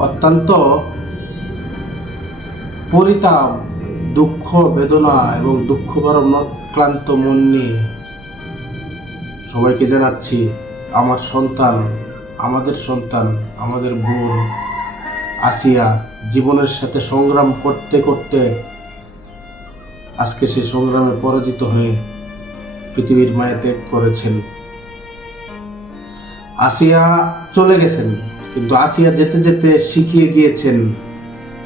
অত্যন্ত পরিতাপ, দুঃখ, বেদনা এবং দুঃখ বরণ ক্লান্ত মন নিয়ে সবাইকে জানাচ্ছি, আমার সন্তান, আমাদের সন্তান, আমাদের বোন আসিয়া জীবনের সাথে সংগ্রাম করতে করতে আজকে সে সংগ্রামে পরাজিত হয়ে পৃথিবীর মায়া ত্যাগ করেছেন। আসিয়া চলে গেছেন। কিন্তু আসিয়া যেতে যেতে শিখিয়ে গিয়েছেন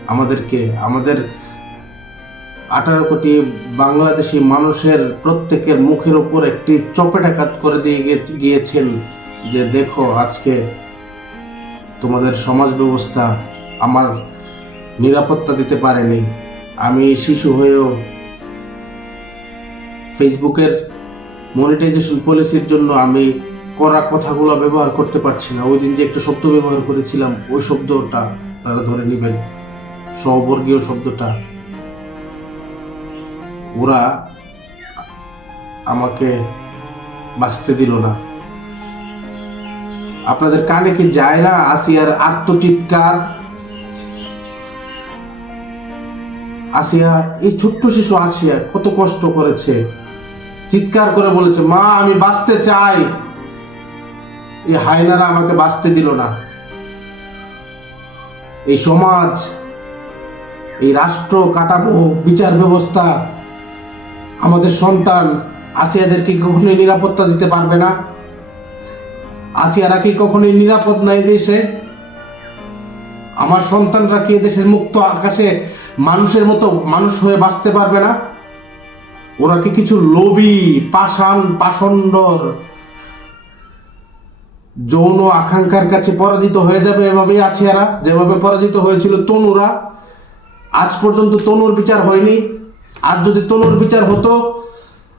আমাদেরকে। আমাদের আঠারো কোটি বাংলাদেশি মানুষের প্রত্যেকের মুখের উপর একটি চপেটাঘাত করে দিয়ে গিয়েছেন যে, দেখো, আজকে তোমাদের সমাজ ব্যবস্থা আমার নিরাপত্তা দিতে পারেনি। আমি শিশু হয়েও ফেসবুকের মনিটাইজেশন পলিসির জন্য আমি করা কথাগুলো ব্যবহার করতে পারছি না। ওই দিন যে একটা শব্দ ব্যবহার করেছিলাম, ওই শব্দটা তারা ধরে নেবেন। স্ববর্গীয় শব্দটা। ওরা আমাকে বাঁচতে দিল না। আপনাদের কানে কি যায় না? আসিয়ার আত্মচিৎকার। আসিয়া, এই ছোট্ট শিশু আসিয়া কত কষ্ট করেছে। চিৎকার করে বলেছে, মা, আমি বাঁচতে চাই। এই হায়নারা আমাকে বাঁচতে দিল না। এই সমাজ, এই রাষ্ট্র কাঠামো, বিচার ব্যবস্থা, আমাদের সন্তান আসিয়াদেরকে কখনোই নিরাপত্তা দিতে পারবে না? আসিয়ারা কি কখনোই নিরাপদ নাই দেশে আমার সন্তানরা কি দেশের মুক্ত আকাশে মানুষের মতো মানুষ হয়ে বাঁচতে পারবে না? ওরা কি কিছু লোভী, পাষাণ, পাষণ্ডর যৌন আকাঙ্ক্ষার কাছে পরাজিত হয়ে যাবে এভাবেই আসিয়ারা যেভাবে পরাজিত হয়েছিল তনুরা, আজ পর্যন্ত তনুর বিচার হয়নি। আর যদি তনুর বিচার হতো,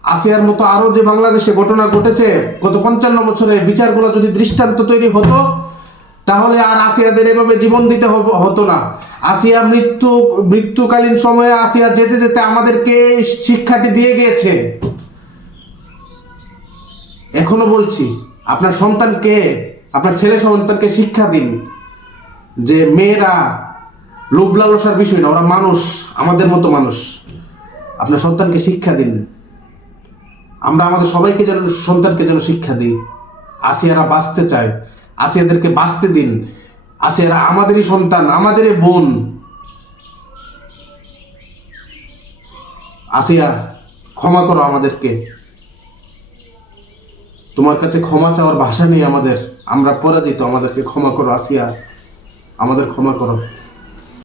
আসিয়ার মতো আরও যে বাংলাদেশে ঘটনা ঘটেছে, গত পঞ্চান্ন বছরে বিচারগুলো যদি দৃষ্টান্ত তৈরি হতো, তাহলে আর আসিয়াদের এভাবে জীবন দিতে হতো না। আসিয়া মৃত্যু, মৃত্যুকালীন সময়ে আসিয়া যেতে যেতে আমাদেরকে শিক্ষাটি দিয়ে গিয়েছে। এখনও বলছি আপনার সন্তানকে, আপনার ছেলে সন্তানকে শিক্ষা দিন যে মেয়েরা লোভ লালসার বিষয় না, ওরা মানুষ, আমাদের মতো মানুষ। আপনার সন্তানকে শিক্ষা দিন। আমরা আমাদের সবাইকে যেন, সন্তানকে যেন শিক্ষা দিই। আসিয়ারা বাঁচতে চায়। আসিয়াদেরকে বাঁচতে দিন। আসিয়ারা আমাদেরই সন্তান, আমাদেরই বোন। আসিয়া ক্ষমা করো আমাদেরকে। তোমার কাছে ক্ষমা চাওয়ার ভাষা নেই আমাদের। আমরা পরাজিত, আমাদেরকে ক্ষমা করো, আসিয়া আমাদের ক্ষমা করো।